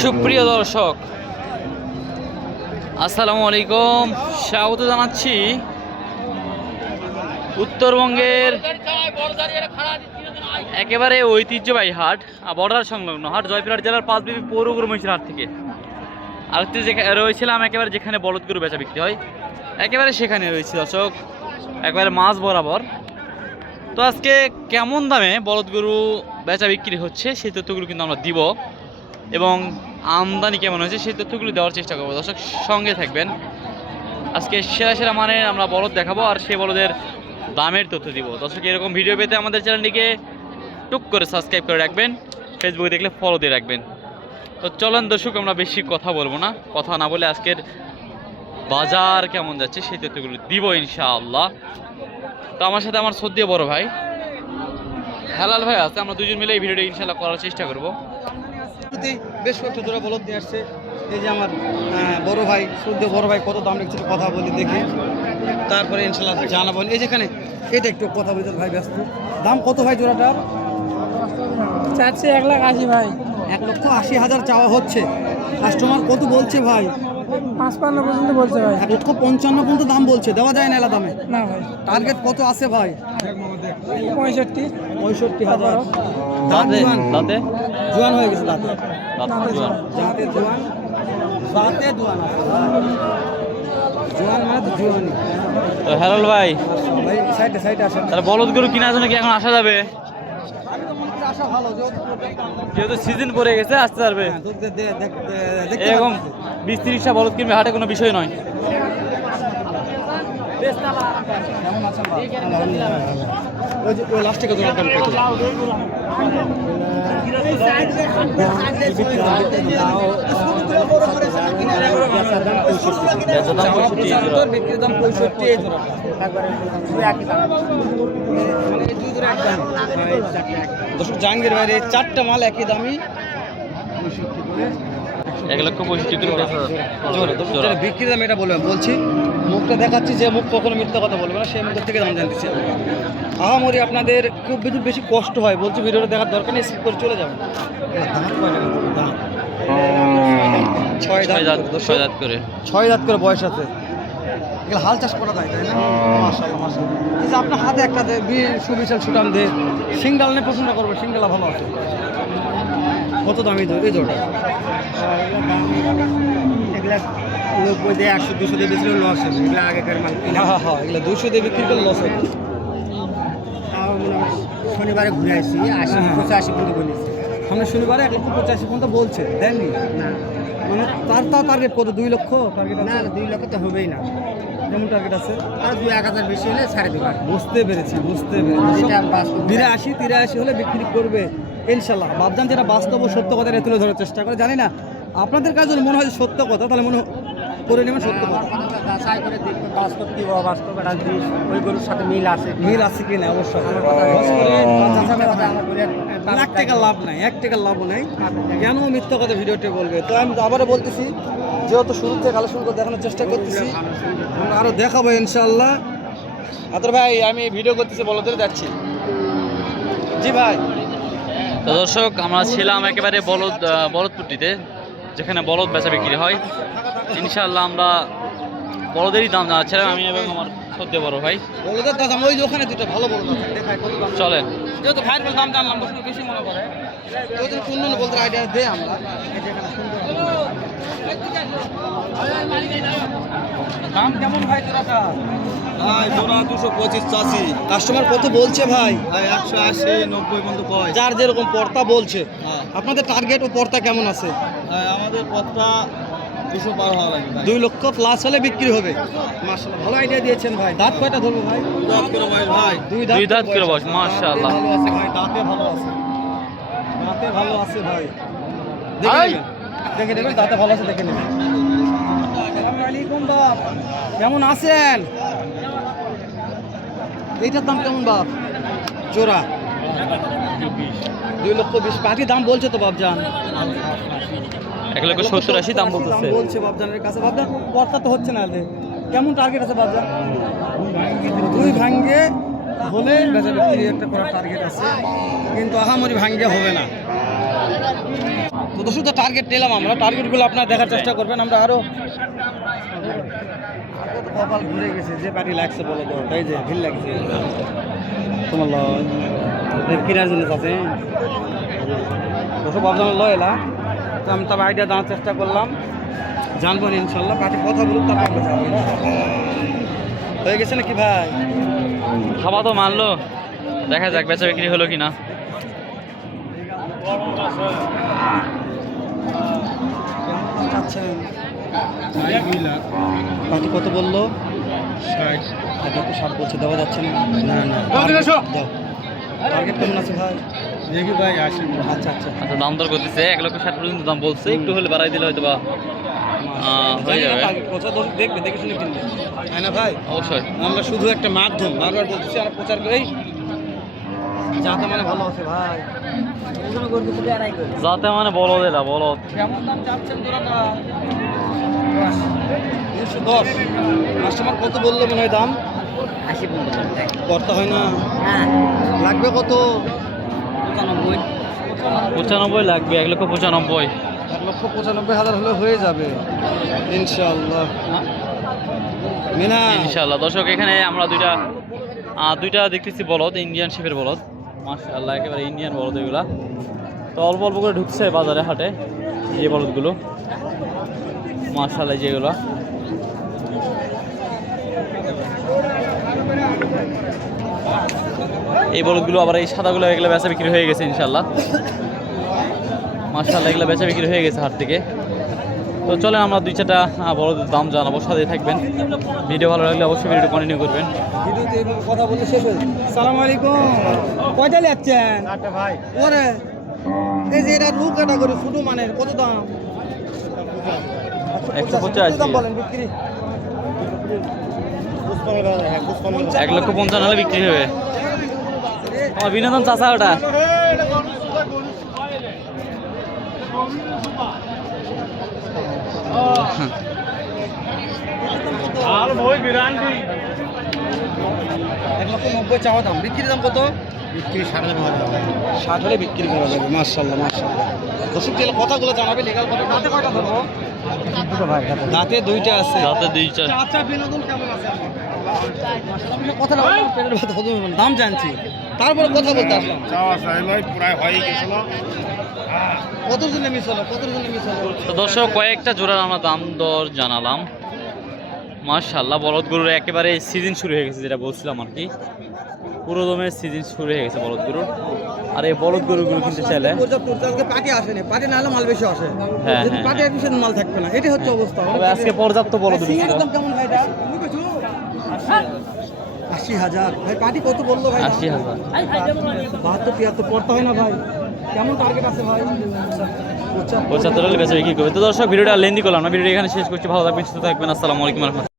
সুপ্রিয় দর্শক, আসসালামু আলাইকুম। স্বাগত জানাচ্ছি উত্তরবঙ্গের একেবারে ঐতিহ্যবাহী হাট, বর্ডার সংলগ্ন হাট, জয়পুরহাট জেলার পাঁচবিবি পৌরগুরু মহিষের হাট থেকে। যেখানে রয়েছিলাম একেবারে যেখানে বলদ গরু বেচা বিক্রি হয়, একেবারে সেখানে রয়েছে দর্শক, একেবারে মাছ বরাবর। তো আজকে কেমন দামে বলদ গরু বেচা বিক্রি হচ্ছে, সেই তথ্যগুলো কিন্তু আমরা দিব। এবং আমদানি কেমন হয়েছে, সেই তথ্যগুলো দেওয়ার চেষ্টা করব। দর্শক, সঙ্গে থাকবেন। আজকে সেরা সেরা মানে আমরা বলদ দেখাবো আর সেই বলদের দামের তথ্য দিব। দর্শক, এরকম ভিডিও পেতে আমাদের চ্যানেলটিকে টুক করে সাবস্ক্রাইব করে রাখবেন। ফেসবুকে দেখলে ফলো দিয়ে রাখবেন। তো চলেন দর্শক, আমরা বেশি কথা বলব না। কথা না বলে আজকের বাজার কেমন যাচ্ছে, সেই তথ্যগুলো দিব ইনশাআল্লাহ। তো আমার সাথে আমার সদ্য বড় ভাই। হেলাল ভাই আছে আমরা দুজন মিলে এই ভিডিওটা ইনশাআল্লাহ করার চেষ্টা করব। বেশ কয়েকটা জোড়া বলদ নিয়ে আসছে এই যে আমার বড় ভাই সদ্য বড় ভাই কত দাম রেখেছিল কথা বলি দেখি। তারপরে ইনশাল্লাহ জানাব। এই যেখানে এটা একটু কথা বলতে ভাই ব্যস্ত। দাম কত ভাই জোড়াটার? চারশো এক লাখ আশি ভাই। এক লক্ষ আশি হাজার চাওয়া হচ্ছে। কাস্টমার কত বলছে ভাই? পাঁচপান্ন পর্যন্ত বলছে ভাই। এক লক্ষ পঞ্চান্ন পর্যন্ত দাম বলছে দেওয়া যায় না এলা দামে। না ভাই। টার্গেট কত আছে ভাই? পঁয়ষট্টি। পঁয়ষট্টি হাজার। দাঁত দাঁতে? জোয়ান। জোয়ান হয়ে গেছে দাঁতে। দাঁত জোয়ান। দাঁতে জোয়ান। দাঁতে জোয়ান জোয়ান মানে তো জোয়ানই। তো হেলাল ভাই ভাই সাইডে সাইডে আসেন। তাহলে বলদ গরু কেনার জন্য কি এখন আসা যাবে আমি তো মনে করি আসা ভালো যেহেতু সিজন পড়ে গেছে আসতে পারবে। হ্যাঁ, এরকম। বিশ তিরিশটা বলদ কিনবে হাটে কোনো বিষয় নয়। লাস্টে বিক্রির দাম পঁয়ষট্টি এই জোড়া। দর্শক জাহাঙ্গীর ভাইয়ের চারটা মাল একই দামি। এক লক্ষ পঁয়ষট্টি জোড়া বিক্রির দাম এটা বলবেন। বলছি মুখটা দেখাচ্ছি যে মুখ কখনো মিথ্যা কথা বলবে না সেই মুখের থেকে দাম জানতেছি। আহামরি আপনাদের খুব বেশি বেশি কষ্ট হয়। বলছি ভিডিওটা দেখার দরকার নেই স্কিপ করে চলে যাবেন। ছয় দাঁত দাঁত করে ছয় দাঁত করে। বয়স আছে। এগুলো হাল চাষ করা যায় তাই না? এই যে আপনার হাতে একটা দে বি সুবিশাল সুটাম দে সিঙ্গাল নিয়ে পছন্দ করবে সিঙ্গালা ভালো আছে। কত দামি এই জোড়া- এগুলা নব্বই দিয়ে একশো দুশো দিয়ে বেশি লস হবে। এগুলো আগেকার মাল হ্যাঁ হ্যাঁ এগুলো দুশো দিয়ে বিক্রি করলে লস হবে। শনিবারে ঘুরে আসি আশি। পঁচাশি পর্যন্ত বলেছি। সামনে শনিবারে এক লক্ষ পঁচাশি পর্যন্ত বলছে দেননি? না। মানে তার তাও টার্গেট কত? দুই লক্ষ টার্গেট না দুই লক্ষ তো হবেই না। যেমন টার্গেট আছে? আর দুই এক হাজার বেশি হলে ছাড়ে দেবো। বুঝতে পেরেছি বুঝতে পেরেছি। বিরাশি তিরাশি হলে বিক্রি করবে ইনশাল্লাহ। ভাবজান যেটা বাস্তব ও সত্য কথা তুলে ধরার চেষ্টা করে জানি না। আপনাদের কাছে মনে হয় যে সত্য কথা তাহলে মনে হয় করে নেবেন সত্য কথা। কথাটা যাচাই করে দেখতে বাস্তব কি অবাস্তব এটা যদি ওই গরুর সাথে মিল আছে। মিল না। আছে অবশ্যই। আমার কথা এক টাকা লাভ নাই এক টাকা লাভ নেই। কেন মিথ্যা কথা ভিডিওতে বলবে? তো আমি আবারও বলতেছি যেহেতু শুরু থেকে কালেকশন করে দেখানোর চেষ্টা করতেছি আমরা আরও দেখাবো ইনশাল্লাহ আদর ভাই আমি ভিডিও করতেছি বলতে যাচ্ছি। জি ভাই। তো দর্শক আমরা ছিলাম একেবারে বলদ বলদপুটিতে যেখানে বলদ বেচা বিক্রি হয়। ইনশাআল্লাহ আমরা বলদেরই দাম জানাচ্ছিলাম আমি এবং আমার সদ্য বড় ভাই। বলদের দাম ওই যে ওখানে দুটো ভালো বলদ আছে দেখায় কত দাম। চলেন। যেহেতু ভাইয়ের বলে দাম জানলাম বেশি মনে করে। যেহেতু সুন্দর বলতে আইডিয়া দে আমরা। এই যে এখানে দাম কেমন ভাই জোড়াটা ভাই জোড়া দুশো পঁচিশ চাষি। কাস্টমার কত বলছে ভাই? ভাই একশো আশি নব্বই পর্যন্ত কয়। যার যেরকম পর্তা বলছে। হ্যাঁ। আপনাদের টার্গেট ও পর্তা কেমন আছে? আমাদের পথটা দুশো পার হওয়া লাগবে দুই লক্ষ প্লাস হলে বিক্রি হবে। মাশাআল্লাহ ভালো আইডিয়া দিয়েছেন ভাই। দাঁত কয়টা ধরবো ভাই? দাঁত করে বয়স ভাই। দুই দুই দাঁত করে বয়স, মাশাআল্লাহ। দাঁতে ভালো আছে ভাই দাঁতে ভালো আছে। দাঁতে ভালো আছে ভাই। দেখে। নেবেন। দাঁতে ভালো আছে দেখে নেবেন। আসসালামু আলাইকুম বাপ। কেমন আছেন? এইটার দাম কেমন বাপ? জোড়া? দুই লক্ষ বিশ। পাখি দাম বলছে তো বাপজান এক লক্ষ সত্তর আশি দাম বলতেছে। বলছে বাপজানের কাছে। বাপজান পর্তা তো হচ্ছে না। কেমন টার্গেট আছে বাপজান দুই ভাঙ্গে হলে বেচা বিক্রি একটা করার টার্গেট আছে। কিন্তু আহামরি ভাঙ্গে হবে না। তো দর্শক টার্গেট নিলাম আমরা টার্গেটগুলো আপনারা দেখার চেষ্টা করবেন। আমরা আরও কপাল ঘুরে গেছে, যে পার্টি লাগছে বলো তো। তাই যে, ভিড় লাগছে। তোমার ল কিনার জিনিস আছে দর্শক ভাবলাম ল এলা। তো আমি তবে আইডিয়া জানার চেষ্টা করলাম। জানব না ইনশাল্লাহ। পার্টি কথা বলুক তারপর আমরা যাব হয়ে গেছে নাকি ভাই? খাওয়া তো মারলো। দেখা যাক বেচা বিক্রি হলো কিনা। আচ্ছা পার্টি কত বলল? তো ষাট বলছে দেওয়া যাচ্ছে না। না না। টার্গেট কেমন আছে ভাই? দেখি ভাই আসি আচ্ছা আচ্ছা। আচ্ছা দাম দর করতেছে এক লক্ষ ষাট পর্যন্ত দাম বলছে একটু হলে বাড়াই দিলে হয়তো বা হয়ে যাবে। দেখবে দেখে শুনে কিনবে তাই না ভাই? অবশ্যই। আমরা শুধু একটা মাধ্যম বারবার বলতেছি আমরা প্রচার করি। যাতে মানে ভালো আছে ভাই। যাতে মানে বলো দিলা বলো। কেমন দাম চাচ্ছেন তোরা তিনশো দশ। কাস্টমার কত বলল মনে হয় দাম? আশি করতে হয় না। হ্যাঁ। লাগবে কত? পঁচানব্বই। পঁচানব্বই লাগবে এক লক্ষ পঁচানব্বই। এক লক্ষ পঁচানব্বই হাজার হলে হয়ে যাবে ইনশাআল্লাহ। মিনা। ইনশাল্লাহ দর্শক এখানে আমরা দুইটা দুইটা দেখতেছি বলদ ইন্ডিয়ান শেপের বলদ। মাশাআল্লাহ একেবারে ইন্ডিয়ান বলদ এগুলা। তো অল্প অল্প করে ঢুকছে বাজারে হাটে যে বলদগুলো। মাশাআল্লাহ যেগুলো। এই বলদগুলো আবার এই সাদাগুলো এগুলো বেচা বিক্রি হয়ে গেছে ইনশাল্লাহ মাশাআল্লাহ এগুলো বেচা বিক্রি হয়ে গেছে হাট থেকে। তো চলেন আমরা দুই চারটা বড়দের দাম জানাব সাথে থাকবেন। ভিডিও ভালো লাগলে অবশ্যই ভিডিও কন্টিনিউ করবেন। কথা বলতে শেষ হয়ে সালাম আলাইকুম। কয়টা যাচ্ছেন ওরে এই যে এটা রু ক্যাটাগরি ছোটো মানের কত দাম? একশো পঁচাশি। দাম বলেন বিক্রি? এক লক্ষ পঞ্চান্ন হলে বিক্রি হবে। আমার বিনোদন চাচা ওটা। এক লক্ষ নব্বই চাওয়া দাম। বিক্রির দাম কত? বিক্রি সাড়ে নয় হাজার ষাট হলে বিক্রি করা যাবে মার্শাল্লাহ মার্শাল্লাহ দর্শক তাহলে কথাগুলো জানাবে লিগাল কথা দাঁতে কয়টা ধরবো দাঁতে দুইটা আছে। রাতে দুই আচ্ছা বিনোদন কেমন আছে? কথা হবে? দাম জানছি। তারপরে কথা বলতে আসলাম। প্রায় হয়ে। গেছিল মিস হলো? মিস হলো? দর্শক কয়েকটা জোড়ার আমরা দাম দর জানালাম। মার্শাল্লাহ বলদ গরুর একেবারে সিজন শুরু হয়ে গেছে যেটা বলছিলাম আর কি। পুরো দমে সিজন শুরু হয়ে গেছে বলদ গরুর। আর এই বলদ গরুগুলো কিনতে চাইলে। আজকে পার্টি আসেনি। পার্টি না হলে মাল বেশি আসে। হ্যাঁ, হ্যাঁ, পার্টি মাল থাকবে না এটাই হচ্ছে অবস্থা। আজকে পর্যাপ্ত বলদ কেমন ভাই এটা? আশি হাজার। ভাই পার্টি কত বলল ভাই? আশি হাজার। বাহাত্তর তিয়াত্তর পড়তে হয় না ভাই। কেমন টার্গেট আছে ভাই? পঁচাত্তর। হলে বেঁচে বিক্রি করবে। তো দর্শক ভিডিওটা লেন্দি করলাম না। ভিডিওটা এখানে শেষ করছি। ভালো থাকবেন সুস্থ থাকবেন। আসসালামু আলাইকুম